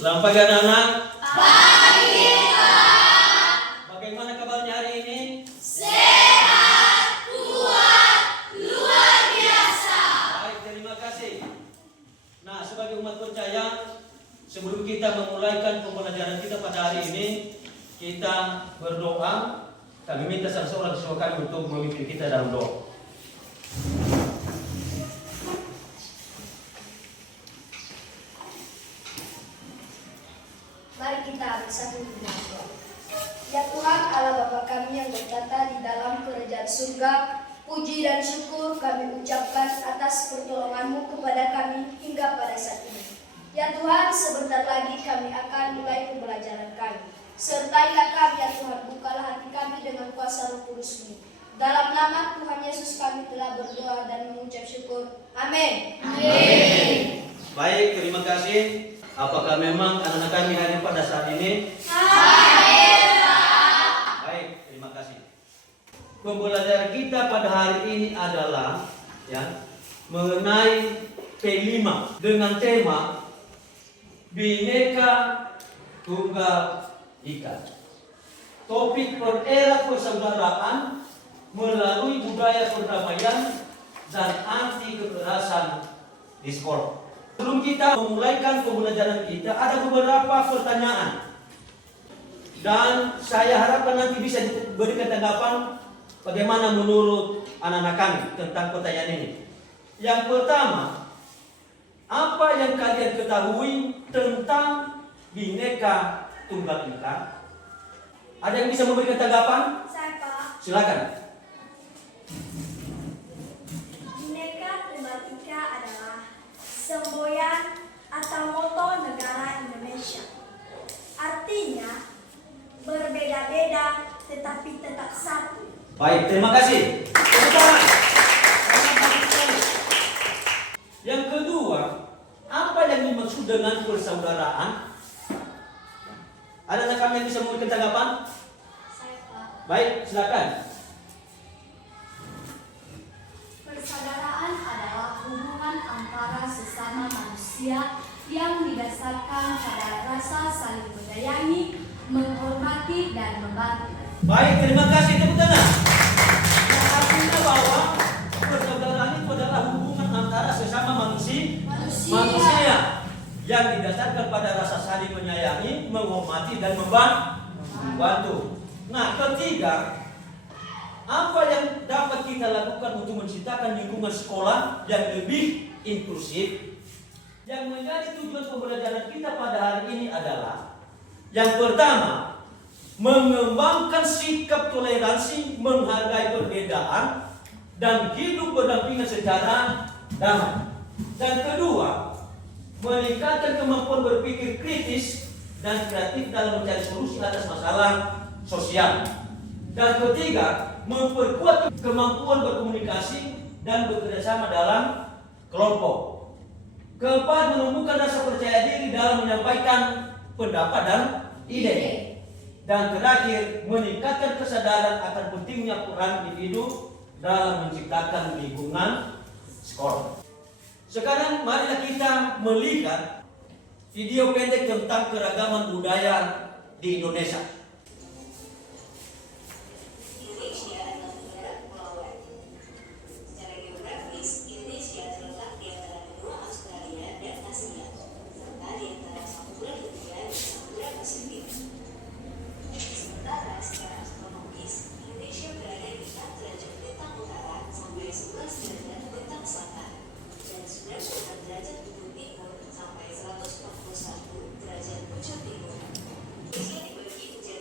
Selamat pagi anak-anak. Pagi, Pak. Bagaimana kabarnya hari ini? Sehat, kuat, luar biasa. Baik, terima kasih. Nah, sebagai umat percaya, sebelum kita memulaikan pembelajaran kita pada hari ini, kita berdoa. Kami minta salah seorang siswa kami untuk memimpin kita dalam doa. Mari kita bersatu dengan doa. Ya Tuhan Allah Bapa kami yang bertata di dalam kerajaan surga, puji dan syukur kami ucapkan atas pertolongan-Mu kepada kami hingga pada saat ini. Ya Tuhan, sebentar lagi kami akan mulai pembelajaran kami. Sertailah kami ya Tuhan, bukalah hati kami dengan kuasa Roh Kudus-Mu. Dalam nama Tuhan Yesus kami telah berdoa dan mengucap syukur. Amin. Amin. Baik, terima kasih. Apakah memang anak-anak kami hadir pada saat ini? Hadir, Pak. Baik, terima kasih. Pembelajaran kita pada hari ini adalah mengenai P5 dengan tema Bhinneka Tunggal Ika. Topik pererat persaudaraan melalui budaya perdamaian dan anti kekerasan di sekolah. Sebelum kita memulaikan pembelajaran kita, ada beberapa pertanyaan. Dan saya harapkan nanti bisa diberikan tanggapan bagaimana menurut anak-anak kami tentang pertanyaan ini. Yang pertama, apa yang kalian ketahui tentang Bhinneka Tunggal Ika? Ada yang bisa memberikan tanggapan? Saya Pak. Silakan. Bhinneka Tunggal Ika adalah semboyan atau moto negara Indonesia. Artinya berbeda-beda tetapi tetap satu. Baik, terima kasih. Tepuk tangan. Yang kedua, apa yang dimaksud dengan persaudaraan? Ada anak kami yang bisa memberikan tanggapan? Saya Pak. Baik, silakan. Persaudaraan adalah hubungan antara sesama manusia yang didasarkan pada rasa saling menyayangi, menghormati, dan membantu. Baik, terima kasih. Tepuk tangan. Yang artinya bahwa persaudaraan itu adalah hubungan antara sesama manusia yang didasarkan pada rasa saling menyayangi, menghormati, dan membantu. Nah, ketiga, apa yang dapat kita lakukan untuk menciptakan lingkungan sekolah yang lebih inklusif? Yang menjadi tujuan pembelajaran kita pada hari ini adalah yang pertama, mengembangkan sikap toleransi, menghargai perbedaan, dan hidup berdampingan secara damai. Dan kedua, meningkatkan kemampuan berpikir kritis dan kreatif dalam mencari solusi atas masalah sosial. Dan ketiga, memperkuat kemampuan berkomunikasi dan bekerjasama dalam kelompok. Keempat, menumbuhkan rasa percaya diri dalam menyampaikan pendapat dan ide. Dan terakhir, meningkatkan kesadaran akan pentingnya peran individu dalam menciptakan lingkungan sekolah. Sekarang marilah kita melihat video pendek tentang keragaman budaya di Indonesia. Indonesia adalah negara kepulauan. Secara geografis, Indonesia terletak di antara benua Australia dan Asia, serta di antara Samudra Hindia dan Samudra Pasifik. Sementara secara astronomis, Indonesia berada di 4 derajat bintang utara sampai 11 derajat bintang selatan, dan 96 derajat bujur timur sampai 141 derajat bujur timur. Indonesia dibagi menjadi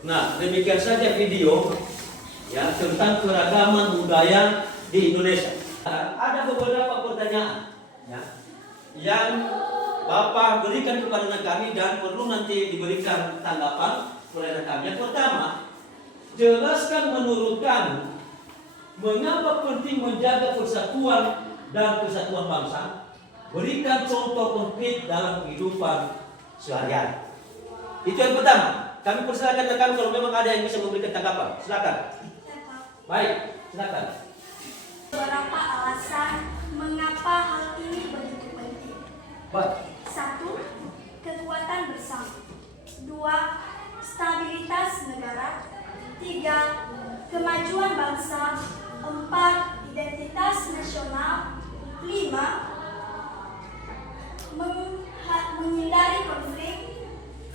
Nah, demikian saja video ya tentang keragaman budaya di Indonesia. Ada beberapa pertanyaan ya, yang Bapak berikan kepada anak kami dan perlu nanti diberikan tanggapan oleh anak kami. Yang pertama, jelaskan menurut kamu mengapa penting menjaga persatuan dan kesatuan bangsa. Berikan contoh konkret dalam kehidupan sehari-hari. Itu yang pertama. Kami persilakan rekan kalau memang ada yang bisa memberikan tanggapan. Silakan. Baik, silakan. Beberapa alasan mengapa hal ini begitu penting. Baik. 1. Kekuatan bersama. 2. Stabilitas negara. 3. Kemajuan bangsa. 4. Identitas nasional. 5. Menghindari konflik.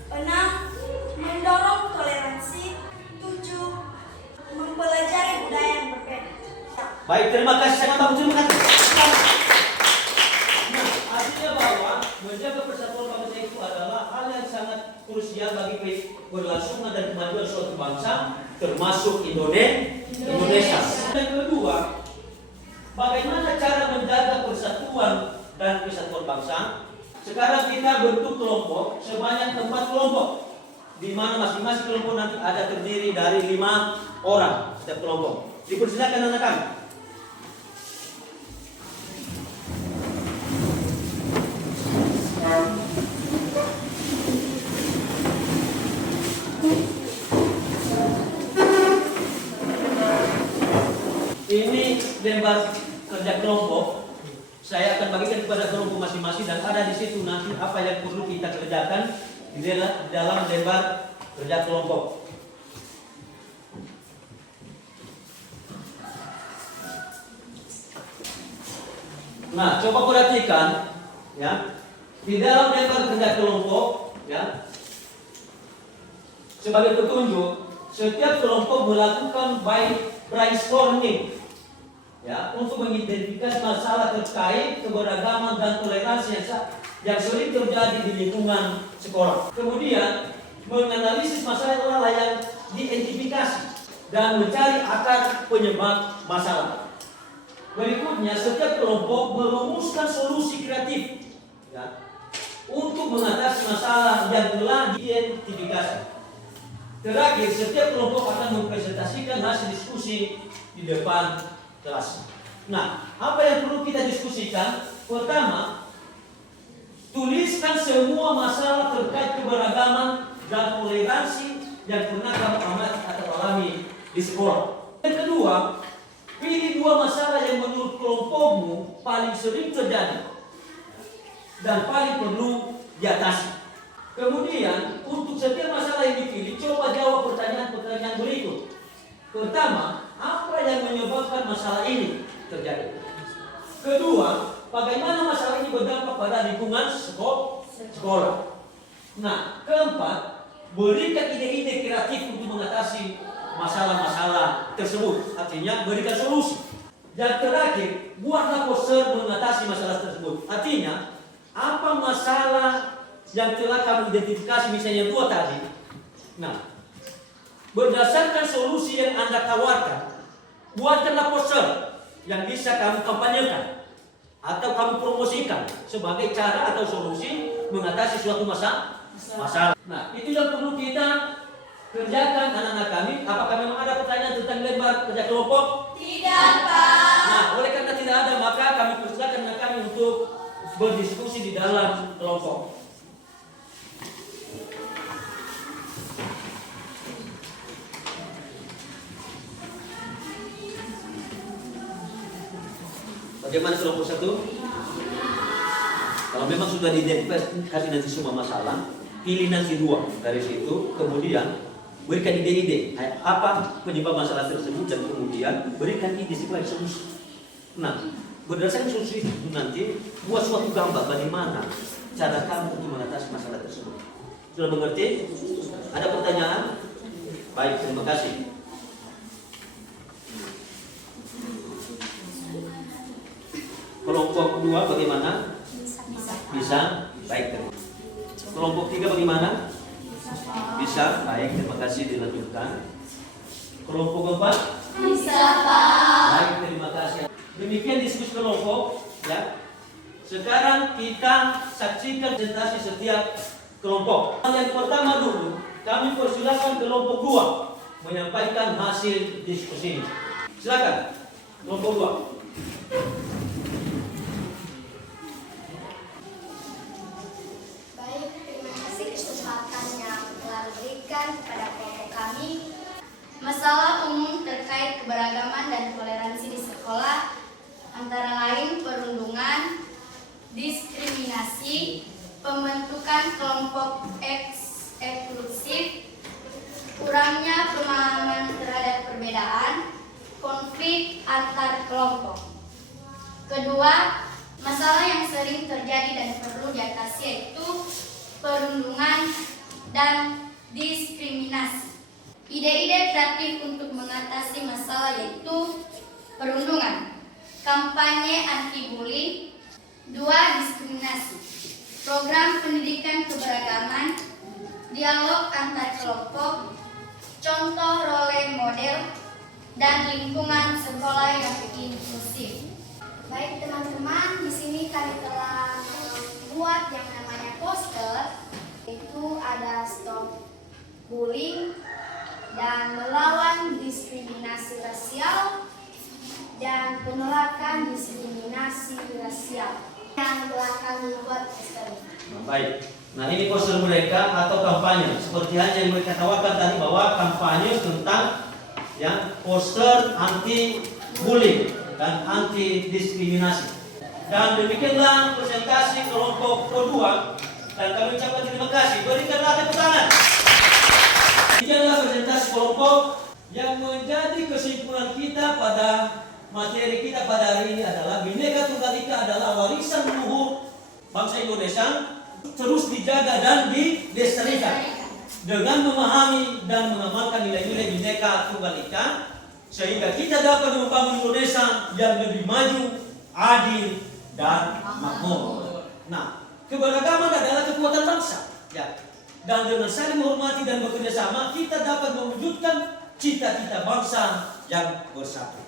6. Mendorong toleransi. 7. Mempelajari budaya yang berbeda. Baik, terima kasih sangat bagus. Terima kasih. Nah, artinya bahwa menjaga persatuan bangsa itu adalah hal yang sangat krusial bagi keberlangsungan dan kemajuan suatu bangsa, termasuk Indonesia. Yang kedua, bagaimana cara menjaga persatuan dan kesatuan bangsa? Sekarang kita bentuk kelompok sebanyak 4 kelompok, di mana masing-masing kelompok nanti ada terdiri dari 5 orang setiap kelompok. Dipersilakan anak kami. Ini lembar kerja kelompok. Saya akan bagikan kepada kelompok masing-masing dan ada di situ nanti apa yang perlu kita kerjakan di dalam lembar kerja kelompok. Nah, coba perhatikan ya. Di dalam lembar kerja kelompok ya. Sebagai petunjuk, setiap kelompok melakukan brainstorming ya, untuk mengidentifikasi masalah terkait keberagaman dan toleransi yang sering terjadi di lingkungan sekolah. Kemudian menganalisis masalah yang diidentifikasi dan mencari akar penyebab masalah. Berikutnya, setiap kelompok merumuskan solusi kreatif ya, untuk mengatasi masalah yang telah diidentifikasi. Terakhir, setiap kelompok akan mempresentasikan hasil diskusi di depan kelas. Nah, apa yang perlu kita diskusikan? Pertama, tuliskan semua masalah terkait keberagaman dan toleransi yang pernah kamu amati atau alami di sekolah. Yang kedua, pilih 2 masalah yang menurut kelompokmu paling sering terjadi dan paling perlu diatasi. Kemudian, untuk setiap masalah yang dipilih, coba jawab pertanyaan-pertanyaan berikut. Pertama, apa yang menyebabkan masalah ini terjadi? Kedua, bagaimana masalah ini berdampak pada lingkungan sekolah? Nah, keempat, berikan ide-ide kreatif untuk mengatasi masalah-masalah tersebut. Artinya, berikan solusi. Dan terakhir, buatlah poster mengatasi masalah tersebut. Artinya, apa masalah yang telah kamu identifikasi, misalnya 2 tadi. Nah, berdasarkan solusi yang Anda tawarkan, buatkanlah poster yang bisa kamu kampanyekan atau kamu promosikan sebagai cara atau solusi mengatasi suatu masalah. Nah, itu yang perlu kita kerjakan anak-anak kami. Apakah memang ada pertanyaan tentang lembar kerja kelompok? Tidak, Pak. Nah, oleh karena tidak ada, maka kami persilakan anak kami untuk berdiskusi di dalam kelompok. Bagaimana kelompok 1? Kalau memang sudah diidentifikasi nanti semua masalah, pilih nanti 2 dari situ, kemudian berikan ide-ide apa penyebab masalah tersebut dan kemudian berikan ide sebagai solusi. Nah, berdasarkan solusi itu nanti buat suatu gambar bagaimana cara kamu untuk mengatasi masalah tersebut. Sudah mengerti? Ada pertanyaan? Baik, terima kasih. Kelompok 2 bagaimana? Bisa. Baik. Kelompok 3 bagaimana? Bisa? Baik, terima kasih dilanjutkan. Kelompok keempat? Bisa, Pak. Baik, terima kasih. Demikian diskusi kelompok, ya. Sekarang kita saksikan presentasi setiap kelompok. Yang pertama dulu, kami persilakan kelompok 2 menyampaikan hasil diskusi. Silakan, kelompok 2. Baik, terima kasih kesempatan yang telah diberikan kepada kelompok kami. Masalah umum terkait keberagaman dan toleransi di sekolah antara lain perundungan, diskriminasi, pembentukan kelompok eksklusif, kurangnya pemahaman terhadap perbedaan, konflik antar kelompok. Kedua, masalah yang sering terjadi dan perlu diatasi yaitu perundungan dan diskriminasi. Ide-ide kreatif untuk mengatasi masalah yaitu perundungan, kampanye anti-bully, 2. Diskriminasi, program pendidikan keberagaman, dialog antar kelompok, contoh role model, dan lingkungan sekolah yang inklusif. Baik teman-teman, di sini kami telah membuat yang namanya poster, yaitu ada stop bullying dan melawan diskriminasi rasial dan penolakan diskriminasi rasial yang telah kami buat poster. Baik. Nah, ini poster mereka atau kampanye. Seperti hanya yang mereka tawarkan tadi bahwa kampanye tentang yang poster anti bullying dan anti diskriminasi. Dan demikianlah presentasi kelompok kedua dan kami ucapkan terima kasih. Berikanlah tepuk tangan. Demikianlah presentasi kelompok yang menjadi kesimpulan kita pada materi kita pada hari ini adalah Bhinneka Tunggal Ika adalah warisan luhur bangsa Indonesia, terus dijaga dan dilestarikan dengan memahami dan mengamalkan nilai-nilai Bhinneka Tunggal Ika sehingga kita dapat membangun Indonesia yang lebih maju, adil, dan makmur. Nah, keberagaman adalah kekuatan bangsa, ya. Dan dengan saling menghormati dan bekerja sama, kita dapat mewujudkan cita-cita bangsa yang bersatu.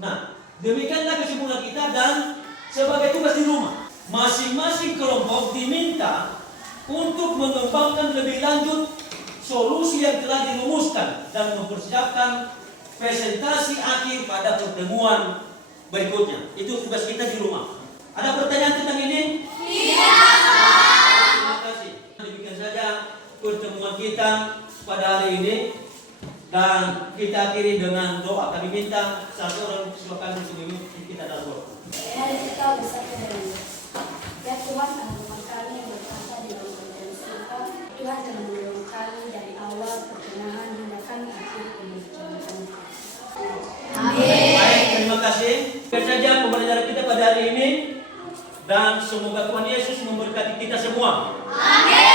Nah, demikianlah kesimpulan kita dan sebagai tugas di rumah, masing-masing kelompok diminta untuk mengembangkan lebih lanjut solusi yang telah dirumuskan dan mempersiapkan presentasi akhir pada pertemuan berikutnya. Itu tugas kita di rumah. Ada pertanyaan tentang ini? Tidak, Pak. Terima kasih. Demikian saja pertemuan kita pada hari ini. Dan kita akhiri dengan doa. Kami minta satu orang silakan untuk memimpin kita dalam doa. Mari kita bersatu dengan ya Tuhan, Tuhan kami yang berkata di dalam kerajaan surga, Tuhan telah menolong kami dari awal pertengahan hingga kami akhir pembicaraan kami. Amin. Baik, terima kasih. Demikian saja pembelajaran kita pada hari ini. Dan semoga Tuhan Yesus memberkati kita semua. Amin.